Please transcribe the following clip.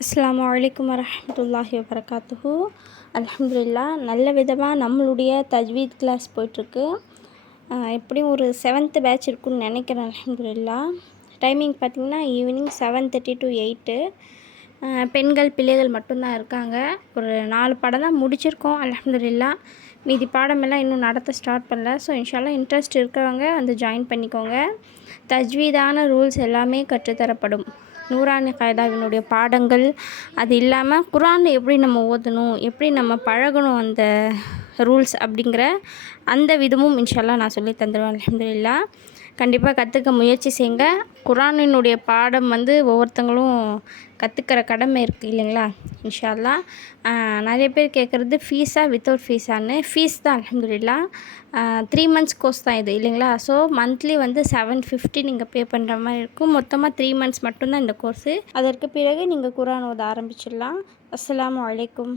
அஸ்ஸலாமு அலைக்கும் வரஹ்மத்துல்லாஹி வபரகாத்துஹு. அல்ஹம்துலில்லாஹ், நல்ல விதமாக நம்மளுடைய தஜ்வீத் கிளாஸ் போயிட்டுருக்கு. எப்படியும் ஒரு 7th பேட்ச் இருக்குன்னு நினைக்கிறேன். அல்ஹம்துலில்லாஹ், டைமிங் பார்த்திங்கன்னா ஈவினிங் 7:30 to 8. பெண்கள் பிள்ளைகள் மட்டும்தான் இருக்காங்க. ஒரு 4 பாடம் தான் முடிச்சிருக்கோம். அல்ஹம்துலில்லாஹ், மீதி பாடமெல்லாம் இன்னும் நடத்த ஸ்டார்ட் பண்ணல. ஸோ இன்ஷால்லா இன்ட்ரெஸ்ட் இருக்கிறவங்க வந்து ஜாயின் பண்ணிக்கோங்க. தஜ்வீதான ரூல்ஸ் எல்லாமே கற்றுத்தரப்படும். நூரானி காய்தாவினுடைய பாடங்கள், அது இல்லாமல் குர்ஆன் எப்படி நம்ம ஓதணும், எப்படி நம்ம பழகணும், அந்த ரூல்ஸ் அப்படிங்கிற அந்த விதமும் இன்ஷால்லா நான் சொல்லி தந்துடுவேன். அல்ஹம்துலில்லாஹ், கண்டிப்பாக கற்றுக்க முயற்சி செய்யுங்க. குர்ஆனினுடைய பாடம் வந்து ஒவ்வொருத்தங்களும் கற்றுக்கிற கடமை இருக்குது இல்லைங்களா? இன்ஷா அல்லாஹ். நிறைய பேர் கேட்குறது ஃபீஸா வித்தவுட் ஃபீஸான்னு. ஃபீஸ் தான் அல்ஹம்துலில்லாஹ். 3 months கோர்ஸ் தான் இது இல்லைங்களா? ஸோ மந்த்லி வந்து 750 நீங்கள் பே பண்ணுற மாதிரி இருக்கும். மொத்தமாக 3 months மட்டும்தான் இந்த கோர்ஸு. அதற்கு பிறகு நீங்கள் குர்ஆன் ஓத ஆரம்பிச்சிடலாம். அஸ்ஸலாமு அலைக்கும்.